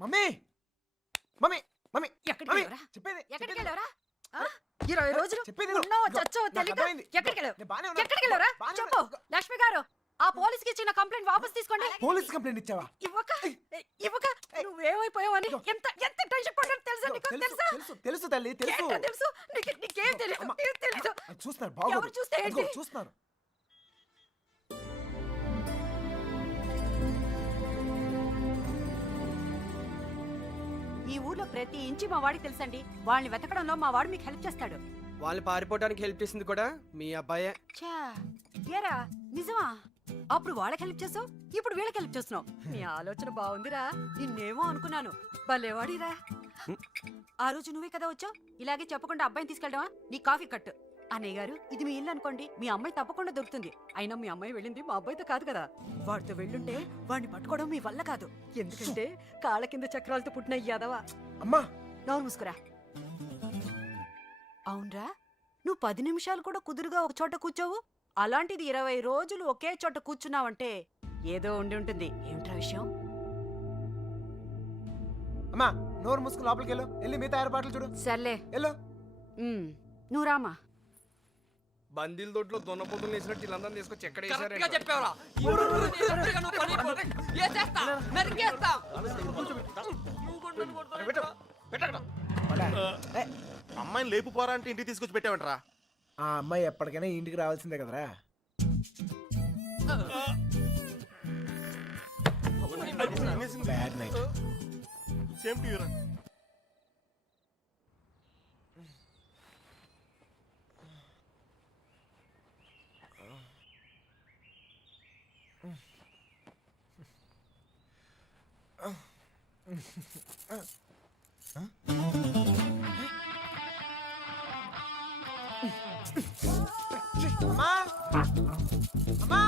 Mummy mummy mummy ఎక్కడికి mummy వెళ్ళావురా? చెప్పేది ఎక్కడికి చెప్పేది. వెళ్ళావురా? 20 రోజులు చెప్పేది విను. ఉన్నావో ఇదిగో, చచ్చావో నాకు తెలియక అర్థమైంది. ఎక్కడికి వెళ్ళావు? నేను బానే ఉన్నాను. ఎక్కడికి వెళ్ళావురా? బానే చెప్పు ఉన్నాను. లక్ష్మి గారు ఆ పోలీస్కి ఇచ్చిన కంప్లైంట్ వాపస్ తీసుకోండి. పోలీస్ కంప్లైంట్ ఇచ్చావా? ఇవ్వక ఇవ్వక నువ్వేమైపోయావని ఎంత ఎంత టెన్షన్ పడ్డాను తెలుసా నీకు? తెలుసు తెలుసా? తెలుసు తెలుసు తల్లి తెలుసు. ఏంటో తెలుసు నీకేం తెలియదు. అమ్మ. ఏం తెలియదు. అది చూస్తున్నారు బాగు. ఎవరు చూస్తే ఏంటి? చూస్తున్నారు. ఈ ఊర్లో ప్రతి ఇంచి మా వాడికి తెలుసండి. వాళ్ళని వెతకడంలో మా వాడు మీకు హెల్ప్ చేస్తాడు. వాళ్ళు పారిపోవడానికి హెల్ప్ చేసింది కూడా మీ అబ్బాయే. ఛా, ఏరా నిజమా? అప్పుడు వాళ్ళకి హెల్ప్ చేసావు, ఇప్పుడు వీళ్ళకి హెల్ప్ చేస్తున్నావు. నీ ఆలోచన బాగుందిరా. నిన్నేమో అనుకున్నాను. భలేవాడిరా. ఆ రోజు నువ్వే కదా వచ్చావు. ఇలాగే చెప్పకుండా అబ్బాయిని తీసుకెళ్ళడమా? నీ కాఫీ కట్టు. అన్నయ్య గారు, ఇది మీ ఇల్లు అనుకోండి. మీ అమ్మాయి తప్పకుండా దొరుకుతుంది. అయినా మీ అమ్మాయి వెళ్ళింది మా అబ్బాయితో కాదు కదా. వాడితో వెళ్ళుంటే వాడిని పట్టుకోవడం మీ వల్ల కాదు. ఎందుకంటే కాళ్ళ కింద చక్రాలతో పుట్టిన యాదవా. అమ్మా నోరు మూసుకురా. అవునరా, నువ్వు 10 నిమిషాలు కూడా కుదురుగా ఒక చోట కూర్చోవు. అలాంటిది 20 రోజులు ఒకే చోట కూర్చున్నావంటే ఏదో ఉండి ఉంటుంది. ఏమిట్రా విషయం? అమ్మా నోరు మూసుకుని లోపలికి వెళ్ళు. వెళ్ళి మిగతా ఏర్పాట్లు చూడు. సర్లే, వెళ్ళు. నువ్వు రామా. బందీల దొడ్లో దొన్నపోతులు వేసినట్టు వీళ్ళందరినీ తీసుకొచ్చి ఎక్కడ కరెక్ట్గా చెప్పావురా. ఈ ఊరు నీ దగ్గరగా నువ్వు పని అయిపోతే ఏసేస్తా, నరికేస్తా. ఏ, అమ్మాయిని లేపు పోరా అంటే ఇంటికి తీసుకొచ్చి పెట్టావంటరా. ఆ అమ్మాయి ఎప్పటికైనా ఈ ఇంటికి రావాల్సిందే కదరా. Bad night. Same to you రా. అమ్మా అమ్మా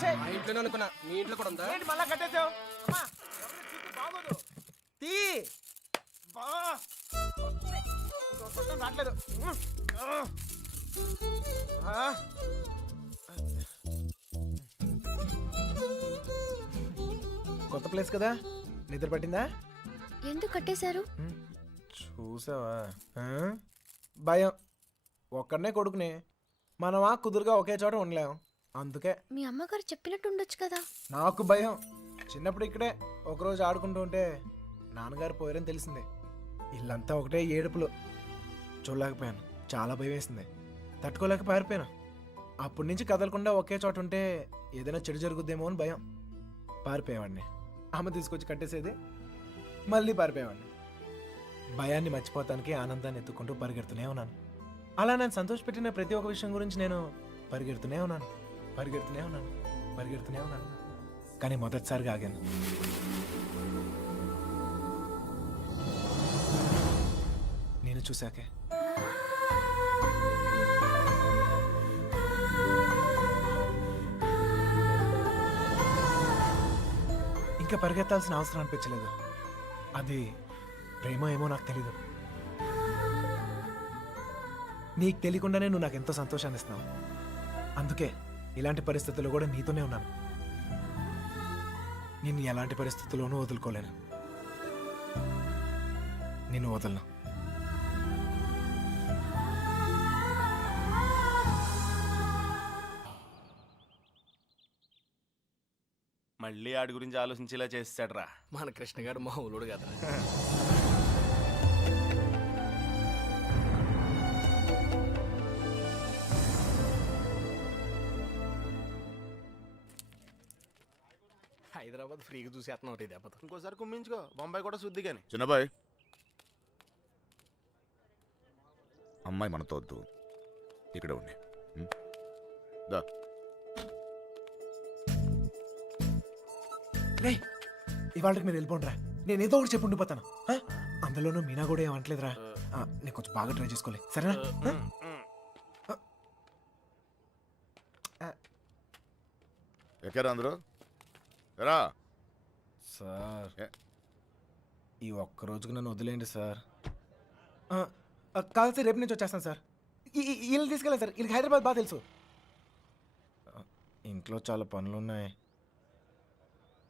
ఛే, మా ఇంట్లోనే అనుకున్నా, మీ ఇంట్లో కూడా ఉందా? ఏంటి మళ్ళా కట్టేసావు? అమ్మా ఎవరు చూస్తే బాగోదు. తీ బా ఇంకో పట్టం రావట్లేదు. ఆ. కొత్త ప్లేస్ కదా, నిద్ర పట్టిందా? ఎందుకు కట్టేశారు? చూసావా? భయం. ఒక్కడనే కొడుకుని మనమా కుదురుగా ఒకే చోట ఉండలేం. అందుకే మీ అమ్మగారు చెప్పినట్టు ఉండొచ్చు కదా. నాకు భయం. చిన్నప్పుడు ఇక్కడే ఒకరోజు ఆడుకుంటూ ఉంటే నాన్నగారు పోయారని తెలిసిందే. ఇల్లంతా ఒకటే ఏడుపులు. చూడలేకపోయాను. చాలా భయం వేసింది. తట్టుకోలేక పారిపోయాను. అప్పటి నుంచి కదలకుండా ఒకే చోట ఉంటే ఏదైనా చెడు జరుగుద్దేమో అని భయం. పారిపోయేవాడిని. అమ్మ తీసుకొచ్చి కట్టేసేది, మళ్ళీ పారిపోయేవాడిని. భయాన్ని మర్చిపోతానికి ఆనందాన్ని ఎత్తుకుంటూ పరిగెడుతూనే ఉన్నాను. అలా నేను సంతోషపెట్టిన ప్రతి ఒక్క విషయం గురించి నేను పరిగెడుతూనే ఉన్నాను. కానీ మొదటిసారిగా ఆగాను. నేను చూశాకే. ఇంకా పరిగెత్తాల్సిన అవసరం అనిపించలేదు. అది ప్రేమ ఏమో నాకు తెలీదు. నీకు తెలియకుండానే నువ్వు నాకు ఎంతో సంతోషాన్ని ఇస్తున్నావు. అందుకే ఇలాంటి పరిస్థితుల్లో కూడా నీతోనే ఉన్నాను. నిన్ను ఎలాంటి పరిస్థితుల్లోనూ వదులుకోలేను. నిన్ను వదలను. మళ్ళీ ఆడి గురించి ఆలోచించేలా చేస్తాడ్రా. మన కృష్ణ గారు మా ఊళ్ళోడు కదా. హైదరాబాద్ ఫ్రీగా చూసేస్తున్నావు ఇది దెబ్బతో. ఇంకోసారి కుమ్మించుకో, బొంబాయి కూడా శుద్ధి కానీ. చిన్నబాయ్, అమ్మాయి మనతో వద్దు, ఇక్కడ ఉండి. దా. రే ఇవాళకి మీరు వెళ్ళిపోండిరా. నేను ఏదో ఒకటి చెప్పి ఉండిపోతాను. అందులోనూ మీనా కూడా ఏమంటలేదురా. నేను కొంచెం బాగా ట్రై చేసుకోలే, సరేనా? ఎక్కరా అందరూ రా. సార్ ఈ ఒక్క రోజుకు నన్ను వదిలేండి సార్. కావాల్సి రేపు నుంచి వచ్చేస్తాను సార్. వీళ్ళు తీసుకెళ్ళాను సార్. వీళ్ళకి హైదరాబాద్ బాగా తెలుసు. ఇంట్లో చాలా పనులు ఉన్నాయి.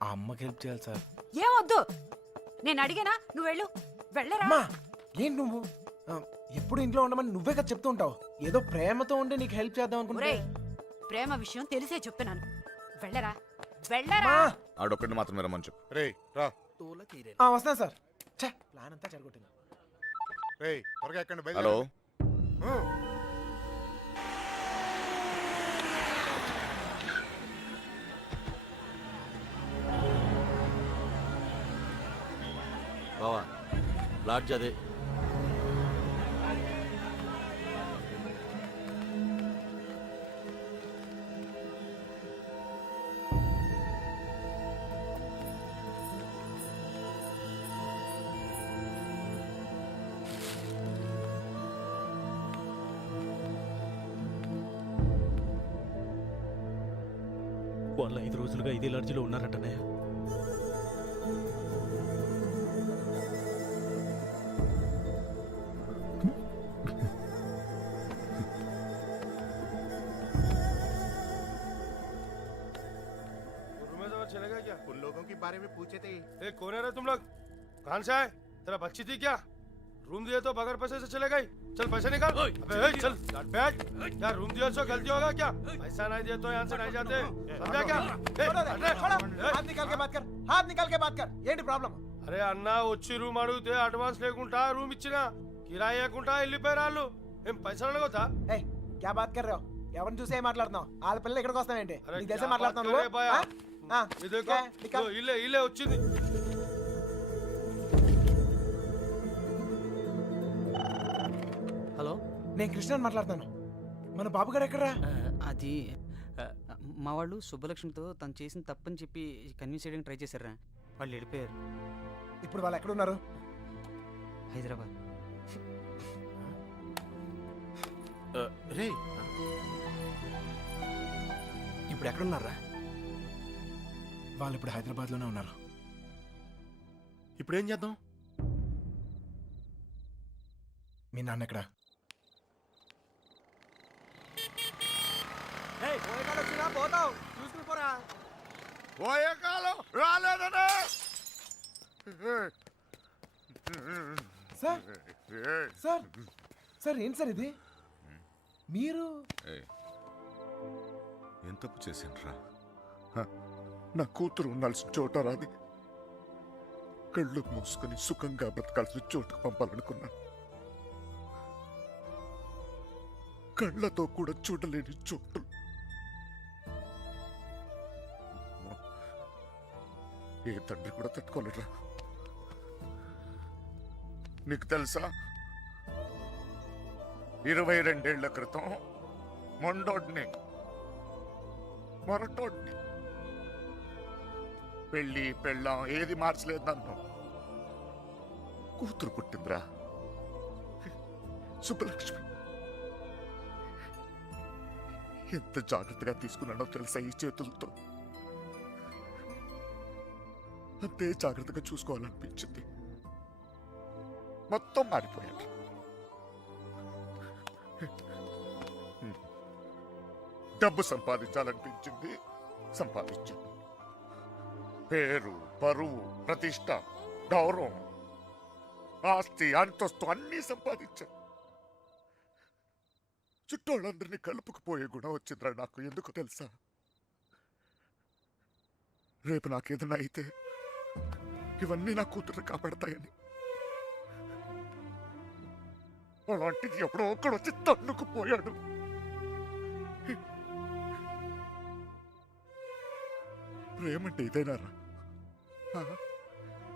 ఆ అమ్మకి హెల్ప్ చేయాలి సార్. ఏమొద్దు, నేను అడిగానా, నువ్వు వెళ్ళు. వెళ్ళరా. అమ్మా ఏంటి నువ్వు ఎప్పుడు ఇంట్లో ఉండమని నువ్వే కదా చెప్తూ ఉంటావు. ఏదో ప్రేమతో ఉండి నీకు హెల్ప్ చేద్దాం అనుకుంటే. ఒరేయ్, ప్రేమ విషయం తెలిసే చెప్తున్నాను. వెళ్ళరా వెళ్ళరా. అమ్మా! ఆడొక్కడిని మాత్రం రమ్మని చెప్పు. రే రా. వస్తాను సార్. ఛే, ప్లాన్ అంతా చెడగొట్టింది. రే త్వరగా ఎక్కండి. హలో బావా లాడ్జ్ అదే. వాళ్ళు 5 రోజులుగా ఇదే లాడ్జిలో ఉన్నారటనే. चले गए क्या? उन लोगों के बारे में पूछे थे। ए, कौन है रे तुम लोग? कहाँ से आए? तेरा बच्ची थी क्या? रूम दिए तो बगैर पैसे से चले गई। चल पैसे निकाल। अबे ए, चल बैठ। क्या रूम दिया सो गलती होगा क्या? पैसा नहीं दिए तो यहाँ से नहीं जाते। समझा क्या? हाथ निकाल के बात कर, हाथ निकाल के बात कर. ఏంటి ప్రాబ్లం? అరే అన్న వచ్చి రూమ్ అడిగితే అడ్వాన్స్ లేకుండా రూమ్ ఇచ్చినా కిరాయి లేకుండా వెళ్ళిపోయారు వాళ్ళు. ఏం పైసలు అడగొద్దా? ఏయ్ క్యా బాత్ కర్ రहे हो? ఎవరిని చూసి ఏం మాట్లాడుతున్నావు? వాళ్ళ పిల్లలు ఇక్కడికి వస్తావేంటి? అరే నీకు తెలిసే క్యా మాట్లాడుతున్నావు బాత్ నువ్వు? కరే భయ్యా? ఆ? ఇది క్యా? నికాల్. ఇల్లే ఇల్లే వచ్చింది. హలో, నేను కృష్ణని మాట్లాడుతాను. మన బాబు గారు ఎక్కడరా? అది మా వాళ్ళు సుబ్బలక్ష్మితో తను చేసిన తప్పని చెప్పి కన్విన్స్ చేయడానికి ట్రై చేశారా, వాళ్ళు వెళ్ళిపోయారు. ఇప్పుడు వాళ్ళు ఎక్కడున్నారు? హైదరాబాద్. రే ఇప్పుడు ఎక్కడున్నారా? వాళ్ళు ఇప్పుడు హైదరాబాద్లోనే ఉన్నారు. ఇప్పుడు ఏం చేద్దాం? మీ నాన్న ఎక్కడ? పోతావు చూసుకుని పోరా. పోయే కాలం రాలేదనే. సార్ సార్ సార్ ఏంటి సార్ ఇది? మీరు ఏం తప్పు చేసిండ్రా? నా కూతురు ఉండాల్సిన చోట రాది. కళ్ళు మూసుకొని సుఖంగా బ్రతకాల్సిన చోటుకు పంపాలనుకున్నా. కళ్ళతో కూడా చూడలేని చోటు. ఏ తండ్రి కూడా తట్టుకోలేరా. నీకు తెలుసా, 22 ఏళ్ల క్రితం మొండోడ్ని మొరటోడ్ని పెళ్ళి పెళ్ళాం ఏది మార్చలేదు నన్ను. కూతురు పుట్టిందిరా, సుబ్బలక్ష్మి. ఎంత జాగ్రత్తగా తీసుకున్నానో తెలుసా ఈ చేతులతో. అంతే జాగ్రత్తగా చూసుకోవాలనిపించింది. మొత్తం మారిపోయాడు. డబ్బు సంపాదించాలనిపించింది, సంపాదించాను. పేరు, పరువు, ప్రతిష్ట, గౌరవం, ఆస్తి, అంతస్తు అన్నీ సంపాదించాను. చుట్టోళ్ళందరినీ కలుపుకుపోయే గుణం వచ్చిందిరా నాకు. ఎందుకు తెలుసా? రేపు నాకేదైనా అయితే ఇవన్నీ నా కూతురు కాపాడతాయని. అలాంటిది ఎప్పుడో ఒక్కడు వచ్చి తన్నుకుపోయాడు. ప్రేమంటే ఇదేనారా?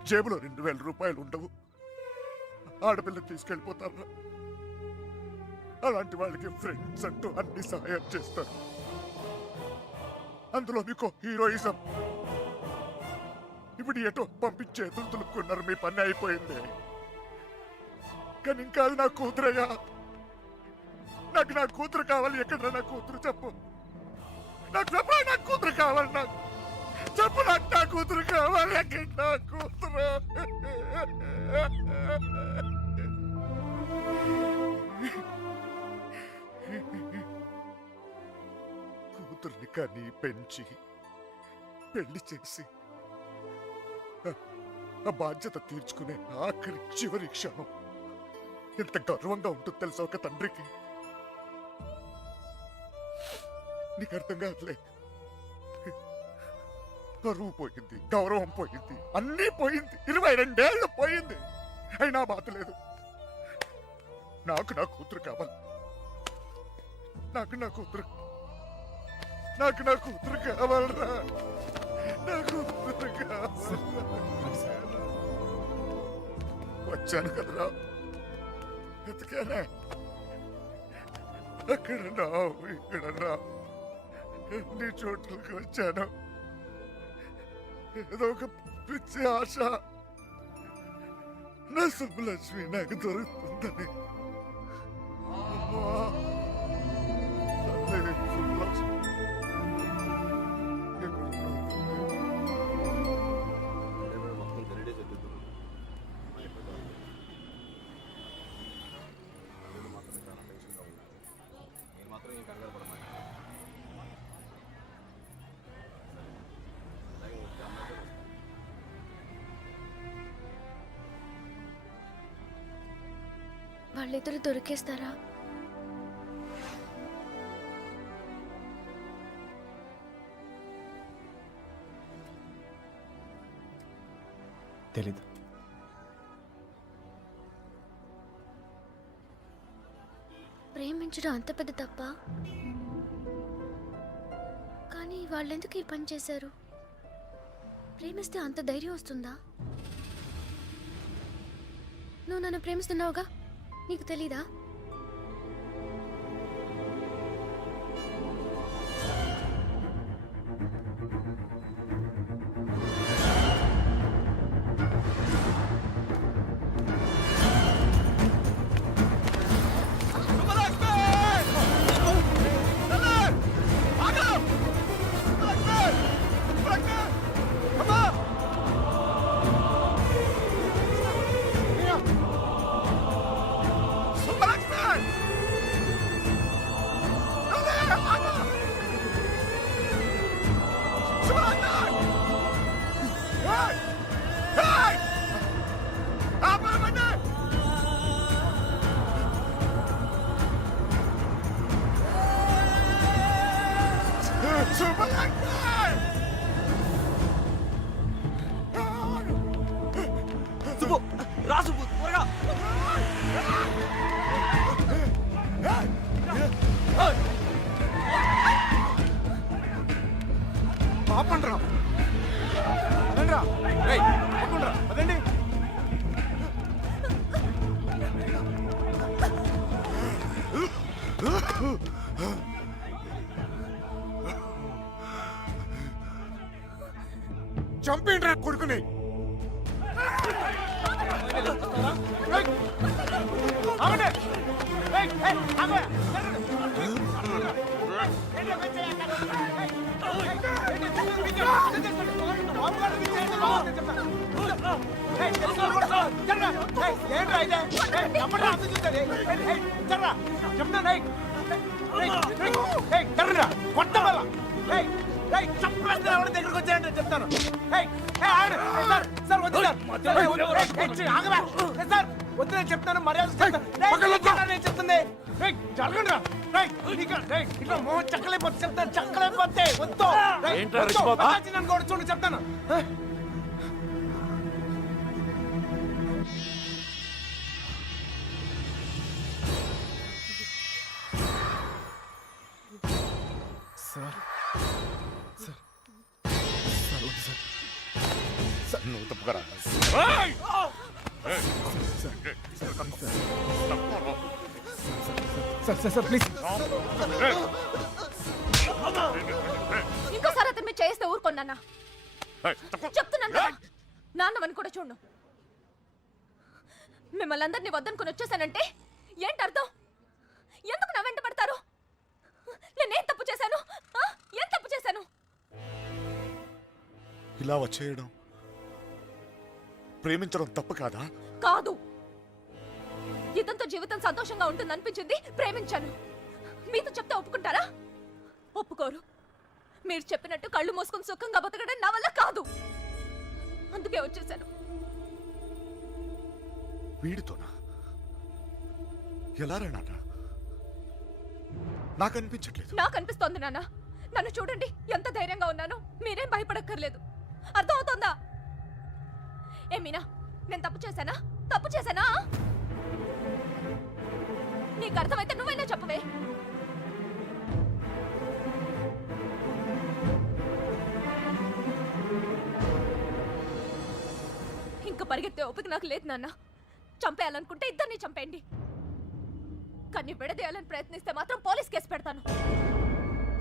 జేబులో 2000 రూపాయలు ఉండవు, ఆడపిల్లని తీసుకెళ్ళిపోతారా? అలాంటి వాళ్ళకి ఫ్రెండ్స్ అంటూ అన్ని సహాయం చేస్తారు. అందులో మీకు హీరోయిజం. ఇప్పుడు ఎటో పంపించే తులుకున్నారు. మీ పని అయిపోయింది. కానీ ఇంకా అది నా కూతురయ్యా. నాకు నా కూతురు కావాలి. ఎక్కడ నా కూతురు చెప్పు. నాకు చెప్పు, నా కూతురు కావాలి. నాకు చెప్పు, నాకు నా కూతురు కావాలి. ఎక్కడ నా కూతురు? కూతుర్ని కానీ పెంచి పెళ్లి చేసి ఆ బాధ్యత తీర్చుకునే ఆఖరి చివరి క్షణం ఎంత గర్వంగా ఉంటుంది తెలుసా ఒక తండ్రికి. నీకు అర్థం కాదులే. గర్వం పోయింది, గౌరవం పోయింది, అన్నీ పోయింది. 22 ఏళ్ళు పోయింది, అయినా బాధ లేదు. నాకు నా కూతురు కావాలి. నాకు నా కూతురు కావాలరా. నా కూతురు కావాలి. వచ్చాను కదరా, ఎతికానే. అక్కడన్నా ఇక్కడన్నా నీ చోట్లకి వచ్చాను. ఏదో ఒక పిచ్చి ఆశ, నా సుబ్బలక్ష్మి నాకు దొరుకుతుందని. అమ్మా, తల్లి సుబ్బలక్ష్మి ఎక్కడున్నావు వాళ్ళిద్దరు దొరికేస్తారా? తెలీదు. ప్రేమించడం అంత పెద్ద తప్ప? కానీ వాళ్ళెందుకు ఈ పని చేశారు? ప్రేమిస్తే అంత ధైర్యం వస్తుందా? నువ్వు నన్ను ప్రేమిస్తున్నావుగా, నీకు తెలీదా? సుబ్బు, రా సుబ్బు, త్వరగా. ఆపండ్రా, అదండ్రా. రేయ్, ఆపండ్రా, అదండి. చంపేంట్రా కొడుకుని. దగ్గరకు వచ్చాయంటే చెప్తాను. వద్దు, చెప్తాను, మర్యాద నేను చెప్తుంది. జరగండి, ఇట్లా మోహన్ చక్కలైపోతే చెప్తాను, చక్కలైపోతే వద్దు. నన్ను కూడా చూడండి, చెప్తాను. సార్, నువ్వు తప్పుకరా. Sir please. ఇంకోసారి అతను మీరు చేస్తే ఊరుకోన్నా. చెప్తున్నాను కదా, నాన్నవని కూడా చూడు. మిమ్మల్ని అందరినీ వద్దనుకుని వచ్చేసానంటే ఏంటి అర్థం? ఎందుకు నా వెంట పడతారు? నేనేం తప్పు చేశాను? ఏం తప్పు చేశాను? ఇలా వచ్చేయడం, ప్రేమించడం తప్పు కాదా? కాదు. ఇదంతా జీవితం సంతోషంగా ఉంటుంది అనిపించింది, ప్రేమించాను. మీతో చెప్తే ఒప్పుకుంటారా? ఒప్పుకోరు. మీరు చెప్పినట్టు కళ్ళు మూసుకుని సుఖంగా బతకడం నా వల్ల కాదు. అందుకే వచ్చేసాను. వీడితోనా? ఎలా రా నాన్న? నాకు అనిపించట్లేదు. నాకు అనిపిస్తోంది నాన్న. నన్ను చూడండి, ఎంత ధైర్యంగా ఉన్నాను. మీరేం భయపడక్కర్లేదు. అర్థమవుతోందా? ఏ మీనా, నేను తప్పు చేశానా? తప్పు చేశానా? నీకు అర్థమైతే నువ్వైనా చెప్పవే. ఇంకా పరిగెత్తే ఓపిక నాకు లేదు నాన్న. చంపేయాలనుకుంటే ఇద్దరిని చంపేయండి, కానీ విడదీయాలని ప్రయత్నిస్తే మాత్రం పోలీస్ కేసు పెడతాను.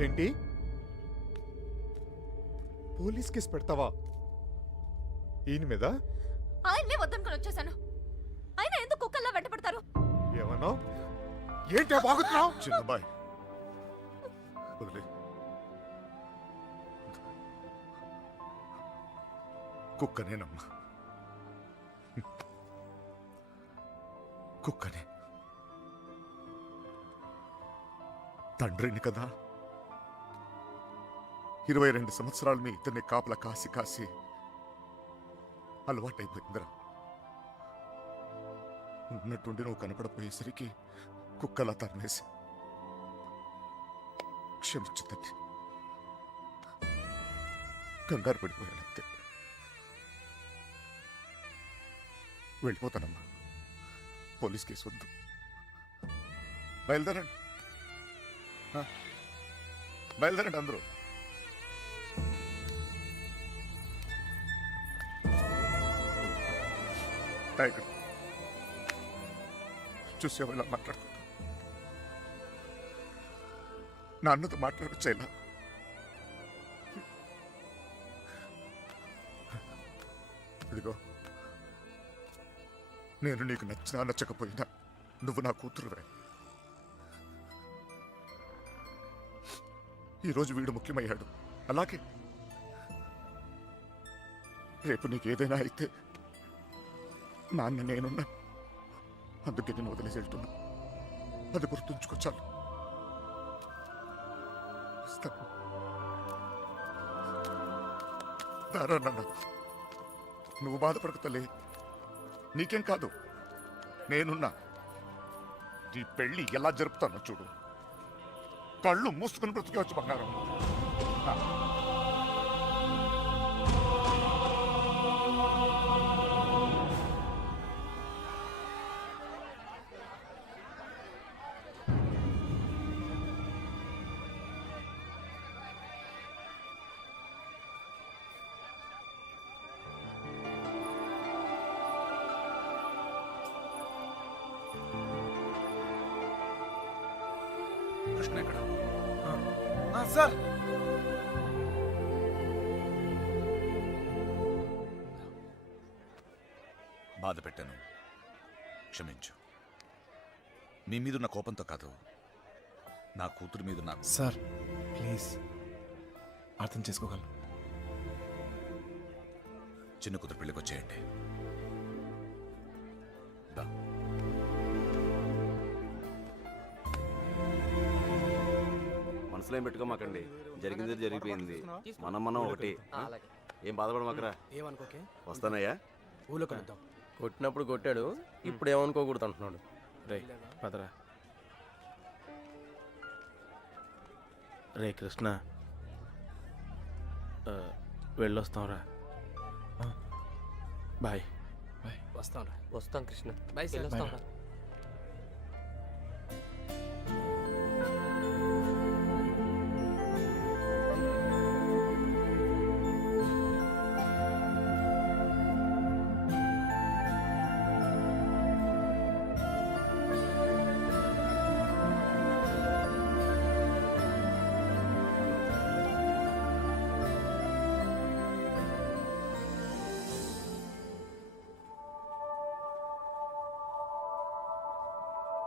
ఏంటి? పోలీస్ కేసు పెడతావా ఈయన మీద? ఆయన్నే వద్దనుకుని వచ్చేసాను. అయినా ఎందుకు కుక్కల్లా వెంట పెడతారు? ఏమన్నా? ఏంటి బాగుతున్నావు? చిన్నబాయ్ వదిలే. కుక్కనేనమ్మా, కుక్కనే. తండ్రిని కదా, 22 సంవత్సరాలు మీ ఇద్దరిని కాపలా కాసి కాసి అలవాటైపోయిందిరా. ఉన్నట్టుండి నువ్వు కనపడపోయేసరికి కుక్కలా తరిమేసి. క్షమించు తండ్రి, కంగారు పడిపోయానంతే. వెళ్ళిపోతానమ్మా, పోలీస్ కేసు వద్దు. బయలుదేరండి, బయలుదేరండి అందరూ. టైగర్ చూసావు ఇలా మాట్లాడుతున్నా? నా అన్నతో మాట్లాడొచ్చేలా. ఇదిగో, నేను నీకు నచ్చినా నచ్చకపోయినా నువ్వు నా కూతురువే. ఈరోజు వీడు ముఖ్యమయ్యాడు, అలాగే రేపు నీకు ఏదైనా అయితే నాన్న నేనున్నా. అందుకే నేను వదిలేసి వెళ్తున్నా. అది గుర్తుంచుకొచ్చాను. దారా నాన్న, నువ్వు బాధపడకు తల్లి. నీకేం కాదు, నేనున్నా. నీ పెళ్ళి ఎలా జరుపుతానో చూడు. కళ్ళు మూసుకుని బ్రతికేవచ్చు బంగారం. కృష్ణ ఎక్కడ? సార్, బాధ పెట్టాను, క్షమించు. మీ మీదున్న కోపంతో కాదు, నా కూతురు మీద నాకు. సార్ ప్లీజ్ అర్థం చేసుకోగలను. చిన్న కూతురు పెళ్ళికి వచ్చేయండి. దా. మనసులో ఏం పెట్టుకోమాకండి, జరిగింది జరిగిపోయింది. మనం ఒకటి. ఏం బాధపడమాకరా. ఏమనుకోకే, వస్తానయ్యా. ఊళ్ళో కలుద్దాం. కొట్టినప్పుడు కొట్టాడు, ఇప్పుడు ఏమనుకోకూడదు అంటున్నాడు. రే పదరా. రే కృష్ణ, వెళ్ళొస్తాంరా. బాయ్. బాయ్. వస్తాం కృష్ణ. బాయ్.